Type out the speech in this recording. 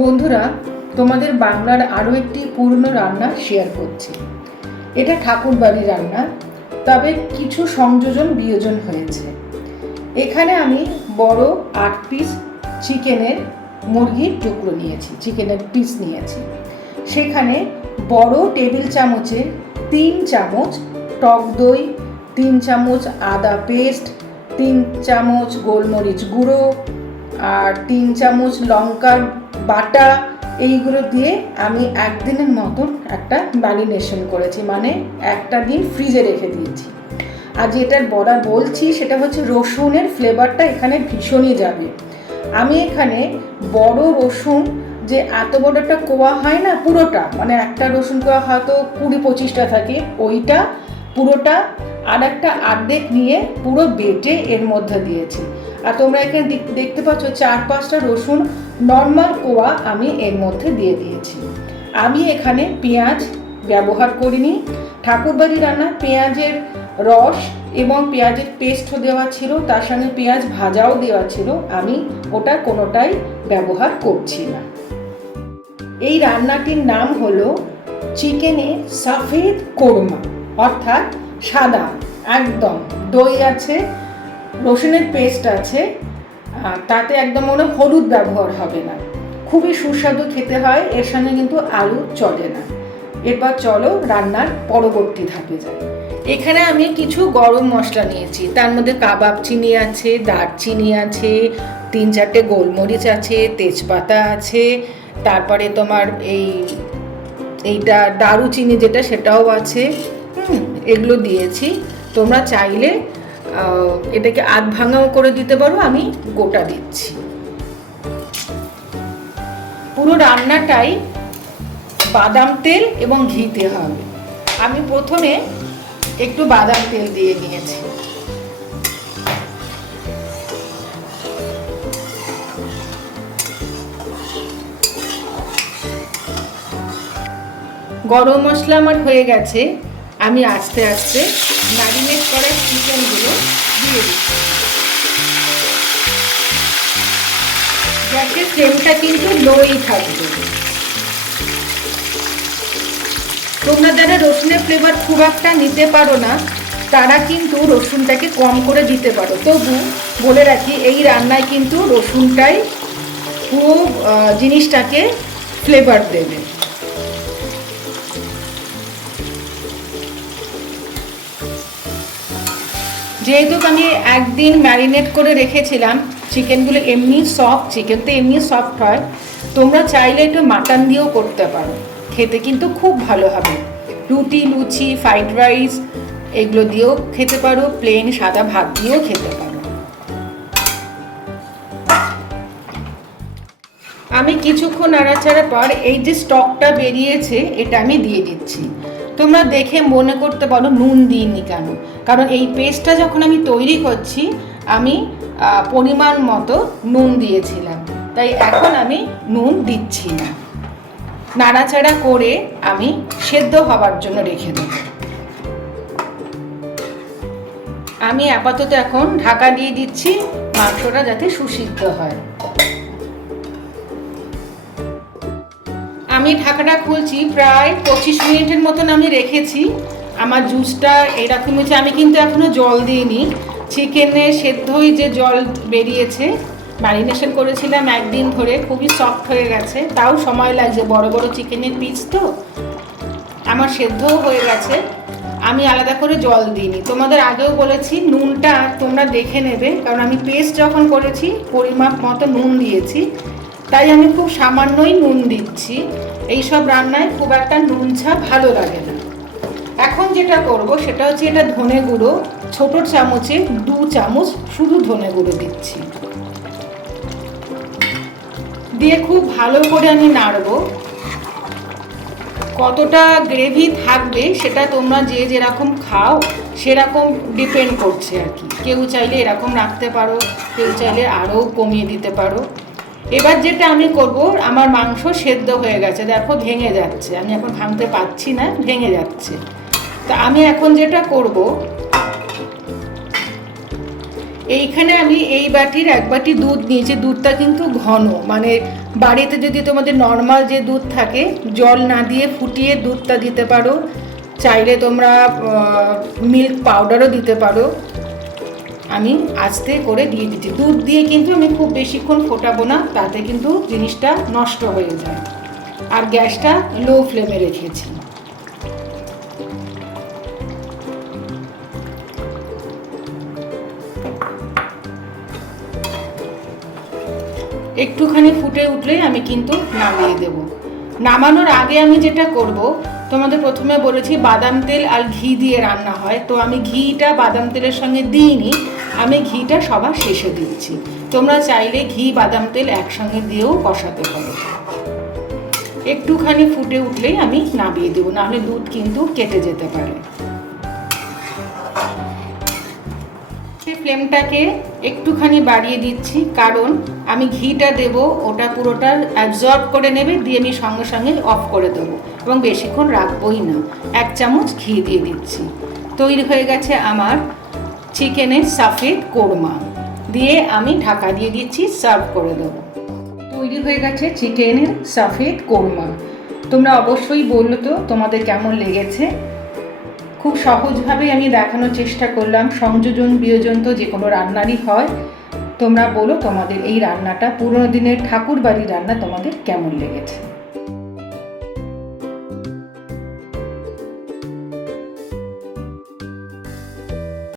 বন্ধুরা, তোমাদের বাংলার আরও একটি পুরনো রান্না শেয়ার করছি। এটা ঠাকুরবাড়ির রান্না, তবে কিছু সংযোজন বিয়োজন হয়েছে। এখানে আমি বড় আট পিস চিকেনের মুরগির টুকরো নিয়েছি, চিকেনের পিস নিয়েছি। সেখানে বড় টেবিল চামচের তিন চামচ টক দই, তিন চামচ আদা পেস্ট তিন চামচ গোলমরিচ গুঁড়ো, আর তিন চামচ লঙ্কার বাটা এইগুলো দিয়ে আমি একদিনের মতন একটা ম্যারিনেশন করেছি মানে একটা দিন ফ্রিজে রেখে দিয়েছি। আর যেটার বড়া বলছি, সেটা হচ্ছে রসুনের ফ্লেভারটা এখানে ভীষণই যাবে। আমি এখানে বড় রসুন যে এত বড় একটা কোয়া হয় না পুরোটা মানে একটা রসুন কোয়া হয়তো কুড়ি পঁচিশটা থাকে, ওইটা পুরোটা আর একটা আর্ধেক নিয়ে পুরো বেটে এর মধ্যে দিয়েছি। আর তোমরা এখানে দেখ- দেখতে পাচ্ছ চার পাঁচটা রসুন নর্মাল কোয়া আমি এর মধ্যে দিয়ে দিয়েছি। আমি এখানে পেঁয়াজ ব্যবহার করিনি। ঠাকুরবাড়ি রান্না পেঁয়াজের রস এবং পেঁয়াজের পেস্টও দেওয়া ছিল, তার সঙ্গে পেঁয়াজ ভাজাও দেওয়া ছিল। আমি ওটা কোনোটাই ব্যবহার করছি না। এই রান্নাটির নাম হলো চিকেনে সফেদ কোরমা, অর্থাৎ সাদা, একদম দই আছে, রসুনের পেস্ট আছে তাতে একদম মনে হলুদ ব্যবহার হবে না। খুবই সুস্বাদু খেতে হয়, এর সঙ্গে কিন্তু আলু চলে না। এরপর চলো রান্নার পরবর্তী ধাপে যাই। এখানে আমি কিছু গরম মশলা নিয়েছি। তার মধ্যে কাবাব চিনি আছে, দারচিনি আছে, তিন চারটে গোলমরিচ আছে, তেজপাতা আছে, তারপরে তোমার এই, এইটা দারুচিনি যেটা সেটাও আছে। হুম, এগুলো দিয়েছি। তোমরা চাইলে এটাকে আধ ভাঙাও করে দিতে পারো, আমি গোটা দিচ্ছি। পুরো রান্নাটাই বাদাম তেল এবং ঘিতে হবে। আমি প্রথমে একটু বাদাম তেল দিয়ে নিয়েছি। গরম মশলা আমার হয়ে গেছে, আমি আস্তে আস্তে ম্যারিনেট করা চিকেনগুলো দিয়ে দিচ্ছি। গ্যাসের ফ্লেমটা কিন্তু লোই থাকবে। তোমরা যারা রসুনের ফ্লেভার খুব একটা নিতে পারো না, তারা কিন্তু রসুনটাকে কম করে দিতে পারো। তবু বলে রাখি, এই রান্নায় কিন্তু রসুনটাই খুব জিনিসটাকে ফ্লেভার দেবে। যেহেতু আমি একদিন ম্যারিনেট করে রেখেছিলাম, চিকেনগুলো এমনি সফট চিকেন তো এমনি সফট হয়, তোমরা চাইলে একটু মাটন দিয়েও করতে পারো। খেতে কিন্তু খুব ভালো হবে। রুটি, লুচি ফ্রাইড রাইস এগুলো দিয়েও খেতে পারো প্লেন সাদা ভাত দিয়েও খেতে পারো। আমি কিছুক্ষণ নাড়াচাড়া পর এই যে স্টকটা বেরিয়েছে, এটা আমি দিয়ে দিচ্ছি। তোমরা দেখে মনে করতে পারো নুন দিইনি কেন? কারণ এই পেস্টটা যখন আমি তৈরি করছি, আমি পরিমাণ মতো নুন দিয়েছিলাম। তাই এখন আমি নুন দিচ্ছি না। নাড়াচাড়া করে আমি সেদ্ধ হবার জন্য রেখে দেব। আমি আপাতত এখন ঢাকা দিয়ে দিচ্ছি, মাংসটা যাতে সুসিদ্ধ হয়। ঢাকাটা খুলছি, প্রায় পঁচিশ মিনিটের মতন আমি রেখেছি। আমার জুসটা এরকম হয়েছে, আমি কিন্তু এখনও জল দিইনি। চিকেনে সেদ্ধই যে জল বেরিয়েছে ম্যারিনেশন করেছিলাম একদিন ধরে, খুবই সফট হয়ে গেছে। তাও সময় লাগছে, বড় বড় চিকেনের পিস তো। আমার সেদ্ধও হয়ে গেছে। আমি আলাদা করে জল দিইনি। তোমাদের আগেও বলেছি, নুনটা তোমরা দেখে নেবে, কারণ আমি পেস্ট যখন করেছি, পরিমাপ মতো নুন দিয়েছি। তাই আমি খুব সামান্যই নুন দিচ্ছি। এইসব রান্নায় খুব একটা নুন ছাপ ভালো লাগে না। এখন যেটা করব সেটা হচ্ছে এটা ধনে গুঁড়ো, ছোট চামচে দু চামচ শুধু ধনে গুঁড়ো দিচ্ছি। দিয়ে খুব ভালো করে আমি নাড়বো। কতটা গ্রেভি থাকবে সেটা তোমরা যে যেরকম খাও সেরকম ডিপেন্ড করছে আর কি। কেউ চাইলে এরকম রাখতে পারো, কেউ চাইলে আরও কমিয়ে দিতে পারো। এবার যেটা আমি করব, আমার মাংস সেদ্ধ হয়ে গেছে, দেখো ভেঙে যাচ্ছে। আমি এখন ভাঙতে পারছি না, ভেঙে যাচ্ছে। তা আমি এখন যেটা করব, এইখানে আমি এই বাটির এক বাটি দুধ নিয়েছি, দুধটা কিন্তু ঘন। মানে বাড়িতে যদি তোমাদের নর্মাল যে দুধ থাকে, জল না দিয়ে ফুটিয়ে দুধটা দিতে পারো, চাইলে তোমরা মিল্ক পাউডারও দিতে পারো। আমি আস্তে করে দিয়ে দিচ্ছি। দুধ দিয়ে কিন্তু আমি খুব বেশিক্ষণ ফোটাবো না, তাতে কিন্তু জিনিসটা নষ্ট হয়ে যায়। আর গ্যাসটা লো ফ্লেমে রেখেছি। একটুখানি ফুটে উঠলেই আমি কিন্তু নামিয়ে দেব। নামানোর আগে আমি যেটা করব তোমাদের প্রথমে বলেছি বাদাম তেল আর ঘি দিয়ে রান্না হয়। তো আমি ঘিটা বাদাম তেলের সঙ্গে দিইনি, আমি ঘিটা সবার শেষে দিচ্ছি তোমরা চাইলে ঘি, বাদাম তেল একসঙ্গে দিয়েও কষাতে পারো। একটুখানি ফুটে উঠলেই আমি নামিয়ে দেবো, নাহলে দুধ কিন্তু কেটে যেতে পারে। ফ্লেমটাকে একটুখানি বাড়িয়ে দিচ্ছি, কারণ আমি ঘিটা দেব, ওটা পুরোটা অ্যাবজর্ব করে নেবে, দিয়ে আমি সঙ্গে সঙ্গে অফ করে দেবো এবং বেশিক্ষণ রাখবই না। এক চামচ ঘি দিয়ে দিচ্ছি। তৈরি হয়ে গেছে আমার চিকেনের সাফেদ কোরমা। দিয়ে আমি ঢাকা দিয়ে দিচ্ছি সার্ভ করে দেবো। তৈরি হয়ে গেছে চিকেনের সাফেদ কোরমা। তোমরা অবশ্যই বলল তো তোমাদের কেমন লেগেছে। খুব সহজভাবেই আমি দেখানোর চেষ্টা করলাম। সংযোজন, বিয়োজন তো যে কোনো রান্নারই হয়। তোমরা বলো তোমাদের এই রান্নাটা পুরোনো দিনের ঠাকুর বাড়ির রান্না তোমাদের কেমন লেগেছে?